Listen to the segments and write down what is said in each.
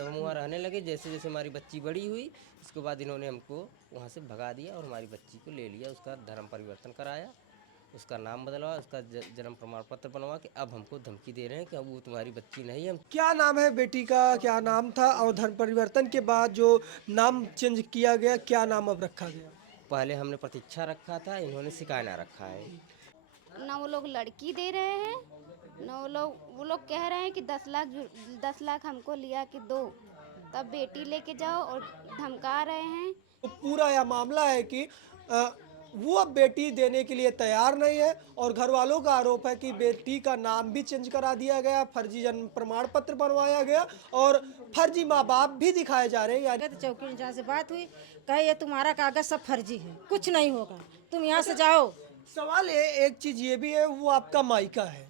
जब हम वहाँ रहने लगे, जैसे जैसे हमारी बच्ची बड़ी हुई, उसके बाद इन्होंने हमको वहाँ से भगा दिया और हमारी बच्ची को ले लिया, उसका धर्म परिवर्तन कराया, उसका नाम बदलवा, उसका जन्म प्रमाण पत्र बनवा के अब हमको धमकी दे रहे हैं कि अब वो तुम्हारी बच्ची नहीं है। क्या नाम है बेटी का, क्या नाम था, और धर्म परिवर्तन के बाद जो नाम चेंज किया गया, क्या नाम अब रखा गया? पहले हमने प्रतीक्षा रखा था, इन्होंने सिकायना रखा है। ना वो लोग लड़की दे रहे हैं, ना वो लोग कह रहे हैं कि 10 लाख हमको लिया कि दो, तब बेटी लेके जाओ, और धमका रहे हैं। तो पूरा यह मामला है कि वो अब बेटी देने के लिए तैयार नहीं है और घर वालों का आरोप है कि बेटी का नाम भी चेंज करा दिया गया, फर्जी जन्म प्रमाण पत्र बनवाया गया और फर्जी माँ बाप भी दिखाए जा रहे हैं। यानी तो चौकी इंचार्ज से बात हुई, कहे ये तुम्हारा कागज सब फर्जी है, कुछ नहीं होगा, तुम यहाँ से जाओ। सवाल है, एक चीज ये भी है, वो आपका मायका है।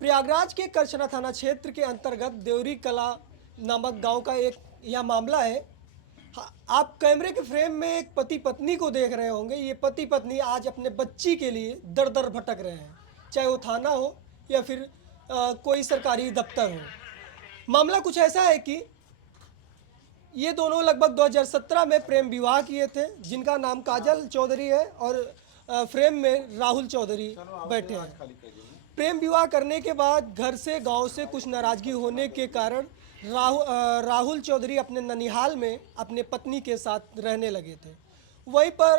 प्रयागराज के करछना थाना क्षेत्र के अंतर्गत देवरी कला नामक गांव का एक यह मामला है। आप कैमरे के फ्रेम में एक पति पत्नी को देख रहे होंगे। ये पति पत्नी आज अपने बच्ची के लिए दर दर भटक रहे हैं, चाहे वो थाना हो या फिर कोई सरकारी दफ्तर हो। मामला कुछ ऐसा है कि ये दोनों लगभग 2017 में प्रेम विवाह किए थे, जिनका नाम काजल चौधरी है और फ्रेम में राहुल चौधरी बैठे हैं। प्रेम विवाह करने के बाद घर से गांव से कुछ नाराजगी होने के कारण राहुल चौधरी अपने ननिहाल में अपने पत्नी के साथ रहने लगे थे। वहीं पर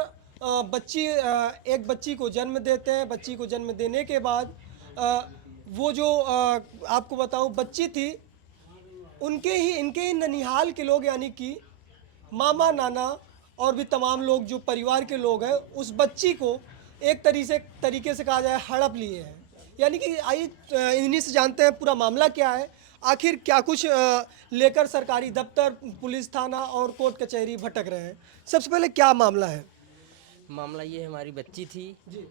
एक बच्ची को जन्म देते हैं। बच्ची को जन्म देने के बाद वो जो आपको बताऊं बच्ची थी, इनके ही ननिहाल के लोग यानी कि मामा नाना और भी तमाम लोग जो परिवार के लोग हैं, उस बच्ची को एक तरीके से कहा जाए हड़प लिए हैं। यानी कि इन्हीं से जानते हैं पूरा मामला क्या है, आखिर क्या कुछ लेकर सरकारी दफ्तर, पुलिस थाना और कोर्ट कचहरी भटक रहे हैं। सबसे पहले क्या मामला है? मामला ये हमारी बच्ची थी, जी।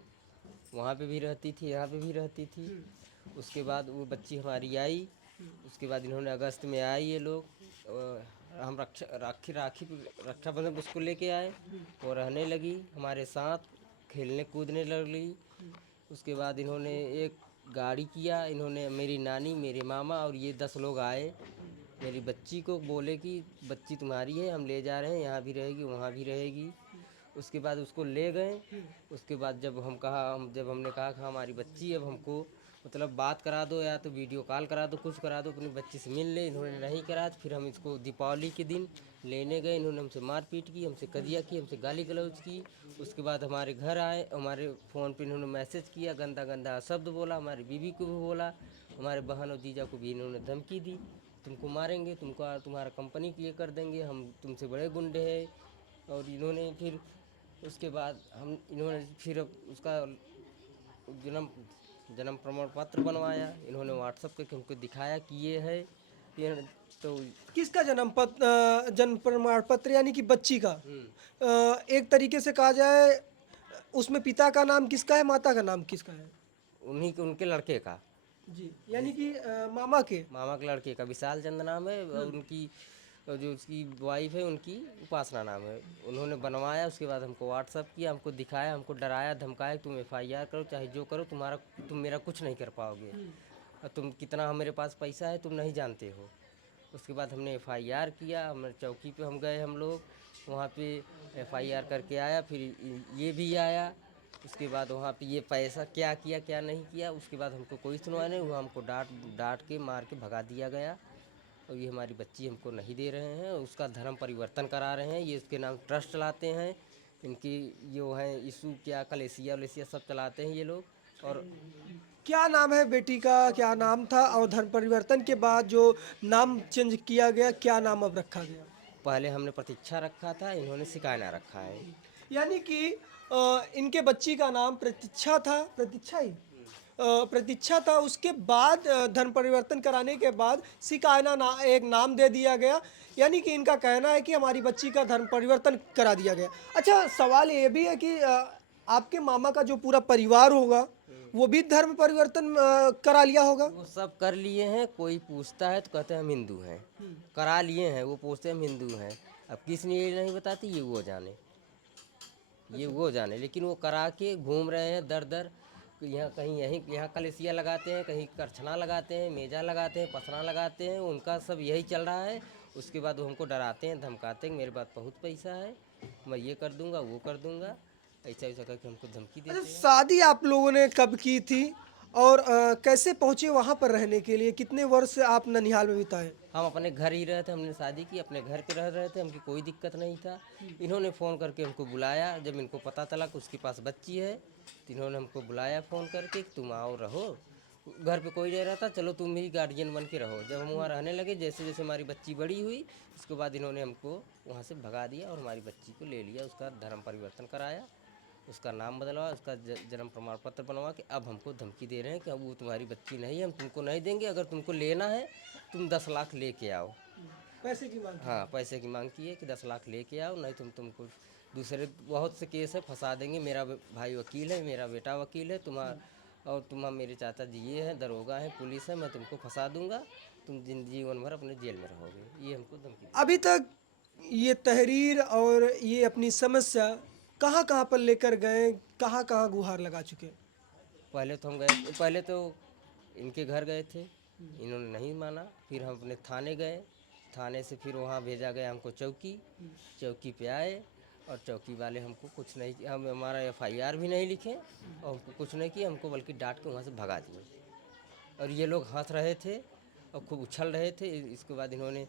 वहाँ पे भी रहती थी, यहाँ पे भी रहती थी। उसके बाद वो बच्ची हमारी आई, उसके बाद इन्होंने अगस्त में आई ये लोग, हम रक्षाबंधन उसको लेके आए, वो रहने लगी हमारे साथ, खेलने कूदने लगी। उसके बाद इन्होंने एक गाड़ी किया, इन्होंने मेरी नानी, मेरे मामा और ये 10 लोग आए, मेरी बच्ची को बोले कि बच्ची तुम्हारी है, हम ले जा रहे हैं, यहाँ भी रहेगी वहाँ भी रहेगी। उसके बाद उसको ले गए। उसके बाद जब हमने कहा कि हमारी बच्ची, अब हमको मतलब बात करा दो, या तो वीडियो कॉल करा दो, कुछ करा दो, अपनी बच्ची से मिल ले। इन्होंने नहीं करा, तो फिर हम इसको दीपावली के दिन लेने गए। इन्होंने हमसे मारपीट की, हमसे कजिया की, हमसे गाली गलौज की। उसके बाद हमारे घर आए, हमारे फ़ोन पे इन्होंने मैसेज किया, गंदा गंदा शब्द बोला, हमारी बीवी को भी बोला, हमारे बहन और जीजा को भी इन्होंने धमकी दी, तुमको मारेंगे, तुम्हारा कंपनी क्लियर कर देंगे, हम तुमसे बड़े गुंडे हैं। और इन्होंने फिर उसके बाद इन्होंने फिर उसका जन्म प्रमाण पत्र बनवाया। इन्होंने व्हाट्सएप पे हमको दिखाया कि ये है तो किसका जन्म प्रमाण पत्र, यानी कि बच्ची का? एक तरीके से कहा जाए, उसमें पिता का नाम किसका है, माता का नाम किसका है? उनके लड़के का, जी, यानी कि मामा के लड़के का विशाल चंद नाम है, और उनकी जो उसकी वाइफ है उनकी उपासना नाम है। उन्होंने बनवाया, उसके बाद हमको व्हाट्सअप किया, हमको दिखाया, हमको डराया धमकाया, तुम FIR करो, चाहे जो करो, तुम मेरा कुछ नहीं कर पाओगे, और तुम कितना मेरे पास पैसा है तुम नहीं जानते हो। उसके बाद हमने FIR किया, हमारे चौकी पे हम गए, हम लोग वहाँ पे FIR करके आया, फिर ये भी आया। उसके बाद वहाँ पे ये पैसा क्या किया क्या नहीं किया, उसके बाद हमको कोई सुनवाई नहीं हुआ, हमको डांट के मार के भगा दिया गया। और ये हमारी बच्ची हमको नहीं दे रहे हैं, उसका धर्म परिवर्तन करा रहे हैं। ये उसके नाम ट्रस्ट चलाते हैं, इनकी जो है इशू क्या कलेसिया वलेसिया सब चलाते हैं ये लोग। और क्या नाम है बेटी का, क्या नाम था, और धर्म परिवर्तन के बाद जो नाम चेंज किया गया, क्या नाम अब रखा गया? पहले हमने प्रतीक्षा रखा था, इन्होंने सिकायना रखा है। यानी कि इनके बच्ची का नाम प्रतीक्षा था, प्रतीक्षा था। उसके बाद धर्म परिवर्तन कराने के बाद एक नाम दे दिया गया। यानी कि इनका कहना है कि हमारी बच्ची का धर्म परिवर्तन करा दिया गया। अच्छा, सवाल ये भी है कि आपके मामा का जो पूरा परिवार होगा, वो भी धर्म परिवर्तन करा लिया होगा? वो सब कर लिए हैं, कोई पूछता है तो कहते हैं हम हिंदू हैं, करा लिए हैं, वो पूछते हैं हम हिंदू हैं। अब किसने ये नहीं बताती, ये वो जाने, लेकिन वो करा के घूम रहे हैं दर दर। यहाँ कहीं यहाँ कलेसिया लगाते हैं, कहीं करछना लगाते हैं, मेजा लगाते हैं, पसरा लगाते हैं, उनका सब यही चल रहा है। उसके बाद वो हमको डराते हैं, धमकाते हैं, मेरे पास बहुत पैसा है, मैं ये कर दूंगा, वो कर दूंगा, ऐसा ऐसा करके हमको धमकी देते अच्छा, हैं। शादी आप लोगों ने कब की थी और कैसे पहुंचे वहां पर रहने के लिए? कितने वर्ष आप ननिहाल में बिताए? हम अपने घर ही रहे थे, हमने शादी की, अपने घर पे रह रहे थे, हमकी कोई दिक्कत नहीं था। इन्होंने फ़ोन करके हमको बुलाया, जब इनको पता चला कि उसके पास बच्ची है तो इन्होंने हमको बुलाया फ़ोन करके कि तुम आओ रहो। घर पे कोई नहीं रहता, चलो तुम ही गार्जियन बन के रहो। जब हम वहाँ रहने लगे, जैसे जैसे हमारी बच्ची बड़ी हुई, उसके बाद इन्होंने हमको वहाँ से भगा दिया और हमारी बच्ची को ले लिया, उसका धर्म परिवर्तन कराया, उसका नाम बदलवा, उसका जन्म प्रमाण पत्र बनवा के अब हमको धमकी दे रहे हैं कि अब वो तुम्हारी बच्ची नहीं है, हम तुमको नहीं देंगे, अगर तुमको लेना है तुम 10 लाख लेके आओ। पैसे की मांग? हाँ, पैसे की मांग की है कि 10 लाख लेके आओ, नहीं तुमको दूसरे बहुत से केस है, फंसा देंगे। मेरा भाई वकील है, मेरा बेटा वकील है, तुम्हारा मेरे चाचा जी ये हैं, दरोगा हैं, पुलिस है, मैं तुमको फंसा दूंगा, तुम जीवन भर अपने जेल में रहोगे, ये हमको धमकी दी। अभी तक ये तहरीर और ये अपनी समस्या कहाँ कहाँ पर लेकर गए, कहाँ कहाँ गुहार लगा चुके? पहले तो हम गए, पहले तो इनके घर गए थे, इन्होंने नहीं माना, फिर हम अपने थाने गए, थाने से फिर वहाँ भेजा गया हमको चौकी पे आए और चौकी वाले हमको कुछ नहीं, हम हमारा FIR भी नहीं लिखे और हमको कुछ नहीं किया, हमको बल्कि डांट के वहाँ से भगा दिए। और ये लोग हंस रहे थे और खूब उछल रहे थे। इसके बाद इन्होंने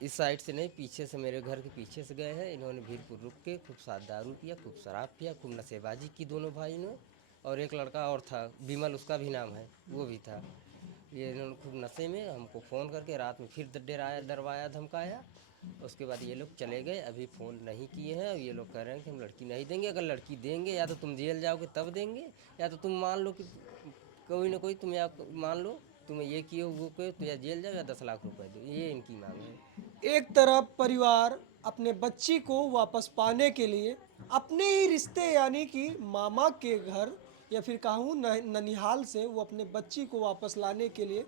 इस साइड से नहीं, पीछे से, मेरे घर के पीछे से गए हैं, इन्होंने भीरपुर रुक के खूब साथ दारू पिया, खूब शराब पिया, खूब नशेबाजी की दोनों भाई ने। और एक लड़का और था, विमल उसका भी नाम है, वो भी था। ये इन्होंने खूब नशे में हमको फ़ोन करके रात में फिर डरवाया, धमकाया। उसके बाद ये लोग चले गए, अभी फ़ोन नहीं किए हैं और ये लोग कह रहे हैं कि हम लड़की नहीं देंगे। अगर लड़की देंगे या तो तुम जेल जाओगे तब देंगे, या तो तुम मान लो कि कोई ना कोई तुम या मान लो तुम्हें ये किए वो किए तो या जेल जाओ या 10 लाख रुपए दो, ये इनकी मांग है। एक तरफ परिवार अपने बच्ची को वापस पाने के लिए अपने ही रिश्ते यानी कि मामा के घर या फिर कहूँ ननिहाल से वो अपने बच्ची को वापस लाने के लिए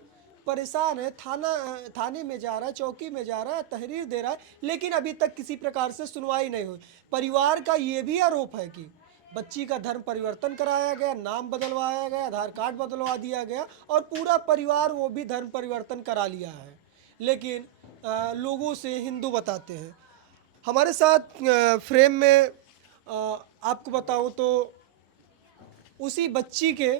परेशान है। थाने में जा रहा है, चौकी में जा रहा है, तहरीर दे रहा है, लेकिन अभी तक किसी प्रकार से सुनवाई नहीं हुई। परिवार का ये भी आरोप है कि बच्ची का धर्म परिवर्तन कराया गया, नाम बदलवाया गया, आधार कार्ड बदलवा दिया गया और पूरा परिवार वो भी धर्म परिवर्तन करा लिया है, लेकिन लोगों से हिंदू बताते हैं। हमारे साथ फ्रेम में आपको बताऊं तो उसी बच्ची के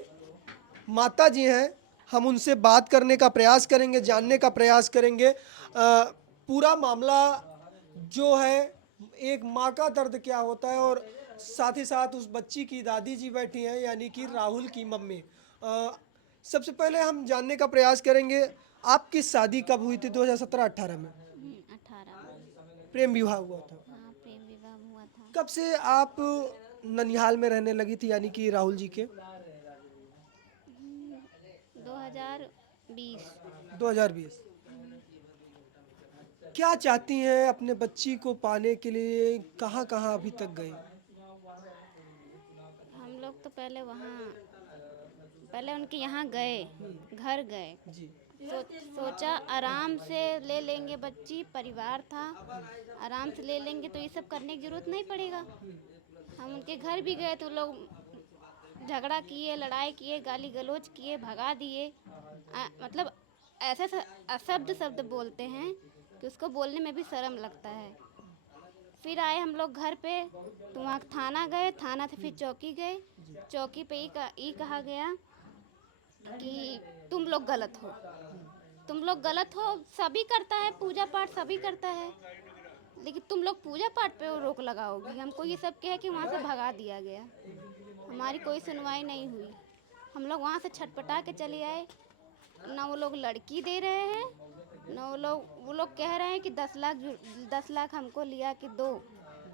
माता जी हैं, हम उनसे बात करने का प्रयास करेंगे, जानने का प्रयास करेंगे पूरा मामला जो है, एक माँ का दर्द क्या होता है, और साथ ही साथ उस बच्ची की दादी जी बैठी हैं यानी कि राहुल की मम्मी। सबसे पहले हम जानने का प्रयास करेंगे आपकी शादी कब हुई थी? 2017-18 में 18 प्रेम विवाह हुआ था। हाँ, प्रेम विवाह हुआ था। कब से आप ननिहाल में रहने लगी थी यानी कि राहुल जी के? 2020। 2020। क्या चाहती हैं अपने बच्ची को पाने के लिए? कहाँ कहाँ अभी तक गए? हम लोग तो पहले उनके यहाँ गए, घर गए, जी सोचा आराम से ले लेंगे बच्ची, परिवार था, आराम से ले लेंगे तो ये सब करने की जरूरत नहीं पड़ेगा। हम उनके घर भी गए तो लोग झगड़ा किए, लड़ाई किए, गाली गलौज किए, भगा दिए। मतलब ऐसे शब्द बोलते हैं कि उसको बोलने में भी शर्म लगता है। फिर आए हम लोग घर पे तो वहाँ थाना गए, थाना से फिर चौकी गए, चौकी पे ये कहा गया कि तुम लोग गलत हो, सभी करता है पूजा पाठ, सभी करता है, लेकिन तुम लोग पूजा पाठ पे रोक लगाओगी। हमको ये सब कह के वहाँ से भगा दिया गया, हमारी कोई सुनवाई नहीं हुई। हम लोग वहाँ से छटपटा के चले आए, ना वो लोग लड़की दे रहे हैं, ना वो लोग कह रहे हैं कि 10 लाख हमको लिया कि दो,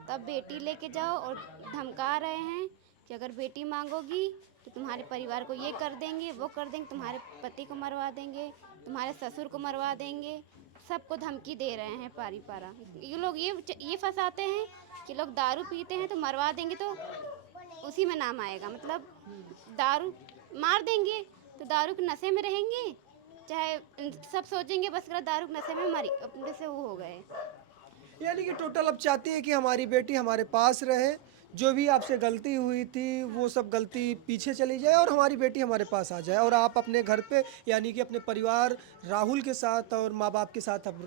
तब बेटी लेके जाओ, और धमका रहे हैं कि अगर बेटी मांगोगी तो तुम्हारे परिवार को ये कर देंगे, वो कर देंगे, तुम्हारे पति को मरवा देंगे, तुम्हारे ससुर को मरवा देंगे, सबको धमकी दे रहे हैं पारी पारा। ये लोग ये फंसाते हैं कि लोग दारू पीते हैं तो मरवा देंगे तो उसी में नाम आएगा, मतलब दारू मार देंगे तो दारू के नशे में रहेंगे, चाहे सब सोचेंगे बस कर दारू के नशे में मरी अपने से वो हो गए। यानी कि टोटल अब चाहती है कि हमारी बेटी हमारे पास रहे, जो भी आपसे गलती हुई थी वो सब गलती पीछे चली जाए और हमारी बेटी हमारे पास आ जाए और आप अपने घर पे यानी कि अपने परिवार राहुल के साथ और माँ बाप के साथ अब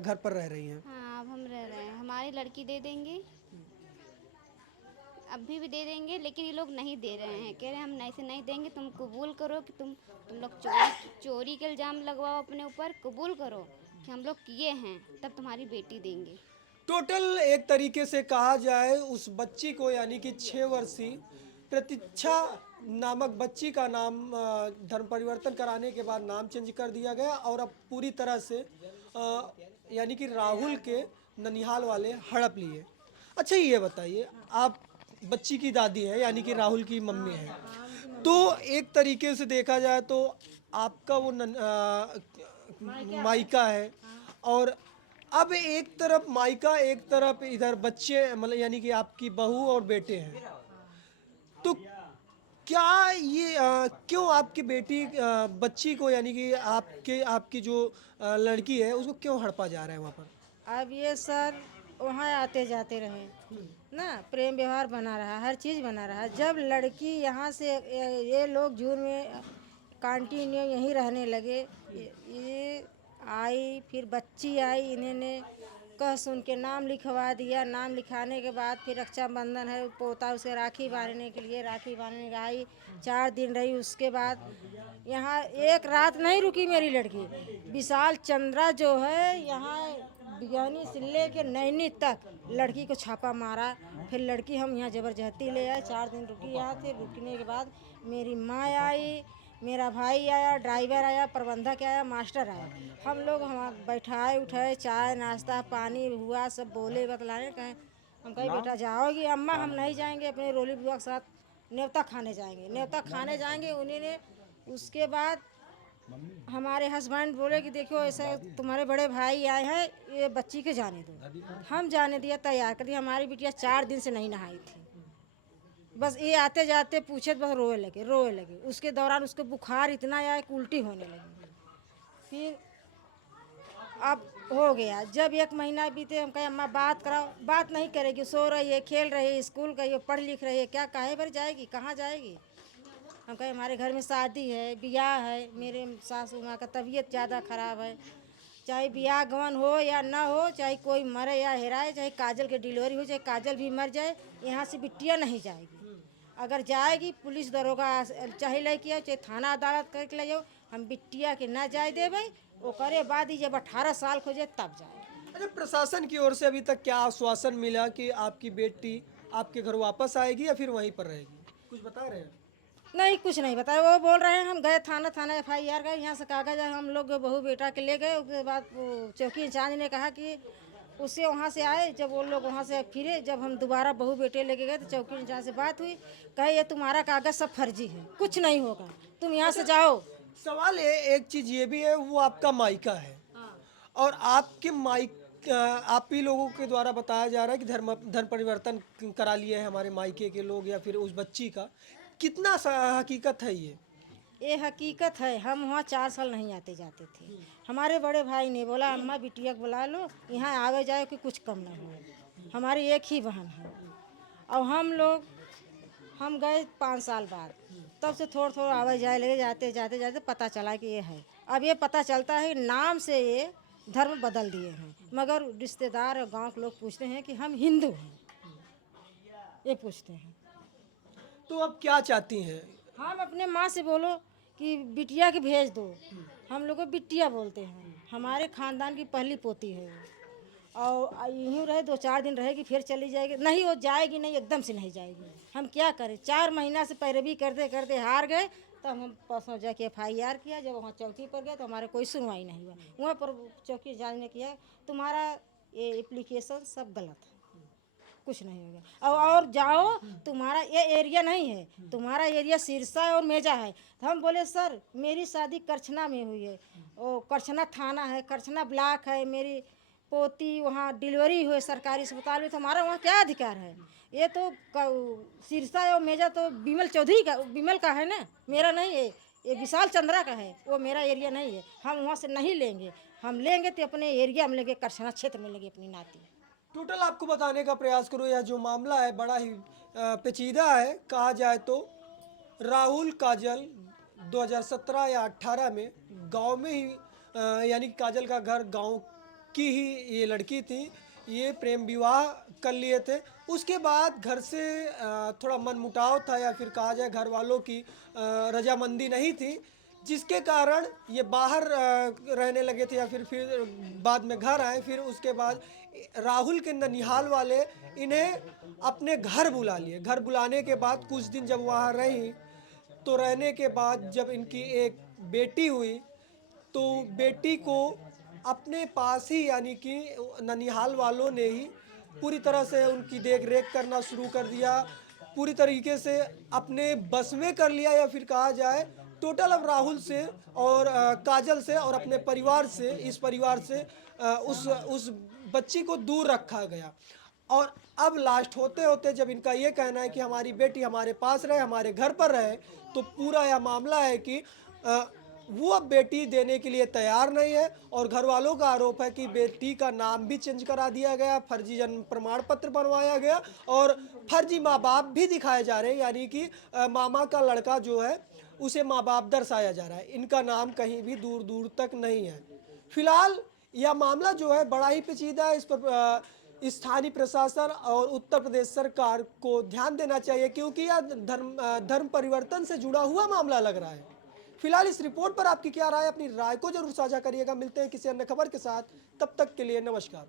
घर पर रह रही हैं। हाँ, अब हम रह रहे हैं, हमारी लड़की दे देंगे, अभी भी दे देंगे, लेकिन ये लोग नहीं दे रहे हैं। कह रहे हैं हम नहीं से नहीं देंगे, तुम कबूल करो कि तुम लोग चोरी के इल्ज़ाम लगवाओ अपने ऊपर, कबूल करो कि हम लोग किए हैं, तब तुम्हारी बेटी देंगे। टोटल एक तरीके से कहा जाए उस बच्ची को यानी कि 6 वर्षीय प्रतीक्षा नामक बच्ची का नाम धर्म परिवर्तन कराने के बाद नाम चेंज कर दिया गया और अब पूरी तरह से यानी कि राहुल के ननिहाल वाले हड़प लिए। अच्छा ये बताइए, आप बच्ची की दादी है यानी कि राहुल की मम्मी है, तो एक तरीके से देखा जाए तो आपका वो मायका है और अब एक तरफ मायका एक तरफ इधर बच्चे मतलब यानी कि आपकी बहू और बेटे हैं, तो क्या ये क्यों आपकी बेटी बच्ची को यानी कि आपकी जो लड़की है उसको क्यों हड़पा जा रहा है वहाँ पर? अब ये सर वहाँ आते जाते रहे ना, प्रेम व्यवहार बना रहा, हर चीज़ बना रहा। जब लड़की यहाँ से ये लोग जून में कंटिन्यू यहीं रहने लगे, ये आई, फिर बच्ची आई, इन्होंने कह सुन के नाम लिखवा दिया। नाम लिखाने के बाद फिर रक्षाबंधन है, पोता उसे राखी बांधने के लिए राखी बांधने आई, 4 दिन रही। उसके बाद यहाँ एक रात नहीं रुकी मेरी लड़की। विशाल चंद्रा जो है यहाँ बियानी से ले के नैनी तक लड़की को छापा मारा। फिर लड़की हम यहाँ जबरदस्ती ले आए, 4 दिन रुकी यहाँ थे। रुकने के बाद मेरी माँ आई, मेरा भाई आया, ड्राइवर आया, प्रबंधक आया, मास्टर आया। हम लोग हम बैठाए उठाए, चाय नाश्ता पानी हुआ, सब बोले बतलाए। कहें हम कहीं बेटा जाओगी? अम्मा हम नहीं जाएंगे, अपने रोली बुआ के साथ न्योता खाने जाएंगे। न्योता खाने जाएंगे उन्होंने। उसके बाद हमारे हस्बैंड बोले कि देखो ऐसा तुम्हारे बड़े भाई आए हैं, ये बच्ची के जाने दो। हम जाने दिया, तैयार कर दिया। हमारी बिटिया 4 दिन से नहीं नहाई थी, बस ये आते जाते पूछे, बस रोए लगे रोए लगे। उसके दौरान उसको बुखार इतना आया कि उल्टी होने लगी। फिर अब हो गया, जब 1 महीना बीते, हम कहे अम्मा बात कराओ। बात नहीं करेगी, सो रही है, खेल रही है, स्कूल गई है, पढ़ लिख रही है, क्या काहे पर जाएगी, कहाँ जाएगी? हम कहे हमारे घर में शादी है, ब्याह है, मेरे सासू माँ का तबीयत ज़्यादा ख़राब है। चाहे ब्याह गवन हो या ना हो, चाहे कोई मरे या हेराए, चाहे काजल की डिलीवरी हो, चाहे काजल भी मर जाए, यहाँ से बिटिया नहीं जाएगी। अगर जाएगी पुलिस दरोगा चाहे लेके आओ, चाहे थाना अदालत करके ले जाओ, हम बिटिया के ना जाए देवे। वो करे बाद ही जब 18 साल हो जाए तब जाए। अच्छा, प्रशासन की ओर से अभी तक क्या आश्वासन मिला कि आपकी बेटी आपके घर वापस आएगी या फिर वहीं पर रहेगी? कुछ बता रहे हैं? नहीं, कुछ नहीं बताया। वो बोल रहे हैं हम गए थाना FIR गए, यहाँ से कागज हम लोग बहू बेटा के ले गए। उसके बाद वो चौकी इंचार्ज ने कहा कि उससे वहाँ से आए। जब वो लोग वहाँ से फिरे, जब हम दोबारा बहू बेटे लेके गए तो चौकी इंचार्ज से बात हुई, कहे ये तुम्हारा कागज सब फर्जी है, कुछ नहीं होगा, तुम यहाँ से जाओ। सवाल है, एक चीज ये भी है, वो आपका मायका है और आपके आप ही लोगों के द्वारा बताया जा रहा है कि धर्म परिवर्तन करा लिए हैं हमारे मायके के लोग या फिर उस बच्ची का। कितना हकीकत है ये? हकीकत है। हम वहाँ 4 साल नहीं आते जाते थे। हमारे बड़े भाई ने बोला अम्मा बिटिया को बुला लो, यहाँ आवे जाए कि कुछ कम ना हो। हमारी एक ही बहन है और हम गए 5 साल बाद, तब से थोड़ा थोड़ा आवे जाए लगे। जाते जाते जाते पता चला कि ये है। अब ये पता चलता है नाम से ये धर्म बदल दिए हैं, मगर रिश्तेदार और गांव के लोग पूछते हैं कि हम हिंदू हैं, ये पूछते हैं। तो अब क्या चाहती हैं? हम अपने माँ से बोलो कि बिटिया के भेज दो। हम लोग को बिटिया बोलते हैं, हमारे खानदान की पहली पोती है वो। और यूँ रहे 2-4 दिन रहेगी फिर चली जाएगी। नहीं, वो जाएगी नहीं, एकदम से नहीं जाएगी। हम क्या करें? 4 महीना से पैरवी करते करते हार गए। तब हम परसों जाके FIR किया। जब वहाँ चौकी पर गए तो हमारे कोई सुनवाई नहीं हुआ। वहाँ पर चौकी जांच ने किया तुम्हारा ये एप्लीकेशन सब गलत है, कुछ नहीं होगा। और जाओ, तुम्हारा ये एरिया नहीं है, तुम्हारा एरिया सिरसा और मेजा है। तो हम बोले सर मेरी शादी करछना में हुई है, वो करछना थाना है, करछना ब्लॉक है, मेरी पोती वहाँ डिलीवरी हुई सरकारी अस्पताल में, तो हमारा वहाँ क्या अधिकार है? ये तो सिरसा और मेजा तो बिमल चौधरी का, बिमल का है ना, मेरा नहीं है। ये विशाल चंद्रा का है, वो मेरा एरिया नहीं है। हम वहाँ से नहीं लेंगे, हम लेंगे तो अपने एरिया में लेंगे, करछना क्षेत्र में लेंगे अपनी नाती। टोटल आपको बताने का प्रयास करूँ, यह जो मामला है बड़ा ही पेचीदा है। कहा जाए तो राहुल काजल 2017 या 18 में गांव में ही यानी कि काजल का घर गांव की ही ये लड़की थी, ये प्रेम विवाह कर लिए थे। उसके बाद घर से थोड़ा मनमुटाव था या फिर कहा जाए घर वालों की रजामंदी नहीं थी, जिसके कारण ये बाहर रहने लगे थे या फिर बाद में घर आए। फिर उसके बाद राहुल के ननिहाल वाले इन्हें अपने घर बुला लिए। घर बुलाने के बाद कुछ दिन जब वहाँ रही तो रहने के बाद जब इनकी एक बेटी हुई तो बेटी को अपने पास ही यानी कि ननिहाल वालों ने ही पूरी तरह से उनकी देख रेख करना शुरू कर दिया, पूरी तरीके से अपने बस में कर लिया या फिर कहा जाए टोटल अब राहुल से और काजल से और अपने परिवार से, इस परिवार से उस बच्ची को दूर रखा गया। और अब लास्ट होते होते जब इनका ये कहना है कि हमारी बेटी हमारे पास रहे, हमारे घर पर रहे, तो पूरा यह मामला है कि वो अब बेटी देने के लिए तैयार नहीं है। और घर वालों का आरोप है कि बेटी का नाम भी चेंज करा दिया गया, फर्जी जन्म प्रमाण पत्र बनवाया गया और फर्जी माँ बाप भी दिखाए जा रहे हैं, यानी कि मामा का लड़का जो है उसे माँ बाप दर्शाया जा रहा है। इनका नाम कहीं भी दूर दूर तक नहीं है। फिलहाल यह मामला जो है बड़ा ही पेचीदा है। इस पर स्थानीय प्रशासन और उत्तर प्रदेश सरकार को ध्यान देना चाहिए, क्योंकि यह धर्म परिवर्तन से जुड़ा हुआ मामला लग रहा है। फिलहाल इस रिपोर्ट पर आपकी क्या राय है? अपनी राय को जरूर साझा करिएगा। मिलते हैं किसी अन्य खबर के साथ, तब तक के लिए नमस्कार।